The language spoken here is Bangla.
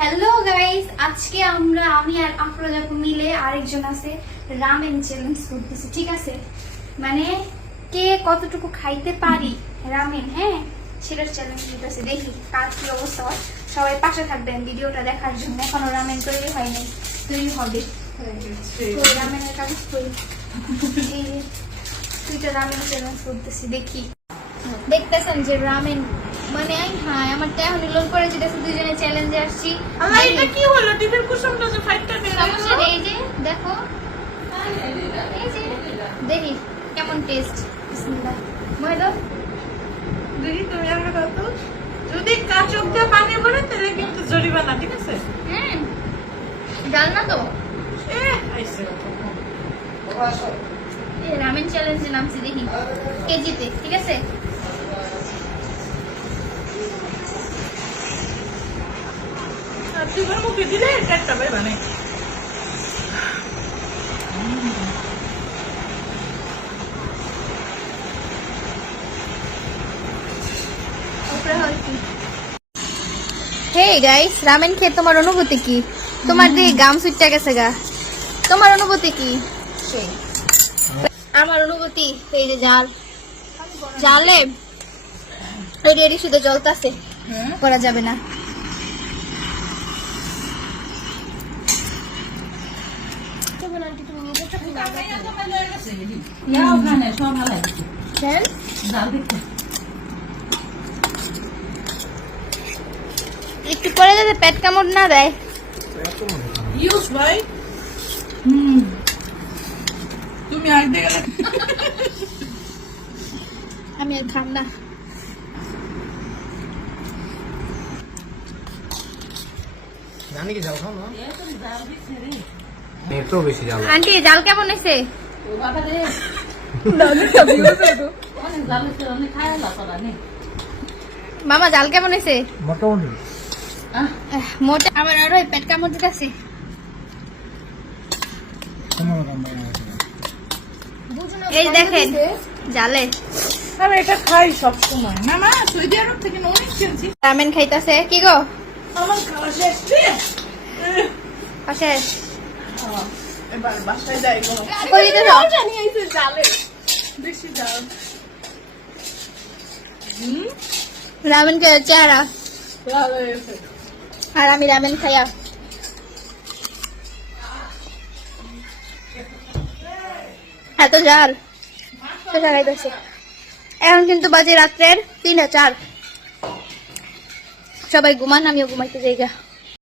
হ্যালো গাইস, আজকে আমি আর আফরোজা মিলে আরেকজন আছে রামেন চ্যালেঞ্জ করতেছি। ঠিক আছে, মানে কে কতটুকু খাইতে পারি রামেন, হ্যাঁ সেটার চ্যালেঞ্জ নিতেছে। দেখি কার কি অবস্থা হয়। সবাই পাশে থাকবেন ভিডিওটা দেখার জন্য। এখনো রামেন তৈরি হয় নাই, তৈরি হবে। রামেনের কাজ করি, তুইটা রামেন চ্যালেঞ্জ করতেছি। দেখি দেখতেছেন যে রামেন মানে হ্যাঁ আমার তো এখন লোন করে যেতেছে, দুজনে চ্যালেঞ্জে আসছি। আল্লাহ এটা কি হলো? টিভির কুসুমটা যে ফাইটটা দিল। সমস্যা নেই, এই যে দেখো, এই যে দেখি কেমন টেস্ট। বিসমিল্লাহ ময়দা দেখি তুমি একটা কথা, যদি কাচক দিয়ে পানি ভরে তাহলে কিন্তু জরিমানা, ঠিক আছে? হ্যাঁ ডাল না তো আইছে এই রামেন চ্যালেঞ্জে নামছি, দেখি কেজিতে। ঠিক আছে, টিভির মুখে দিলে একটা ভাই মানে হে গাইস, রামেন খেয়ে তোমার অনুভূতি কি? তোমার দিয়ে গাম সুইটটা গেছে গা, তোমার অনুভূতি কি? আমার অনুভূতি এই যে জাল জালে ওই শুধু জ্বলতাছে, করা যাবে না। একটু করে যাতে পেট কামড় না দেয়। ইউজ ভাই তুমি আইতে গেলে আমি আর খাম না। জানি কি জাল খাও না? একটু বেশি জাল। আন্টি জাল কেমন হয়েছে? মামা জাল কেমন হয়েছে? মোটামুটি মোটা আমার আরো পেট কামড় দিতেছে। এই দেখেন জালে আমি এটা খাই সবসময়। না না সৌদি আরব থেকে অনেক খেয়েছি। রামেন খাইতাছে। কি গো আমার খাওয়া শেষ। পাশে এবার বাসায় যাই কোনো কই দিতেছ? জানিয়ে আইছে জালে বেশি জাল। রামেন কে চেহারা, ভালো হয়েছে। আর আমি রামেন খাইয়া এত জাল খাইতেছে। এখন কিন্তু বাজে রাত্রের 3:04। সবাই ঘুমান, আমিও ঘুমাইতে যাই গা।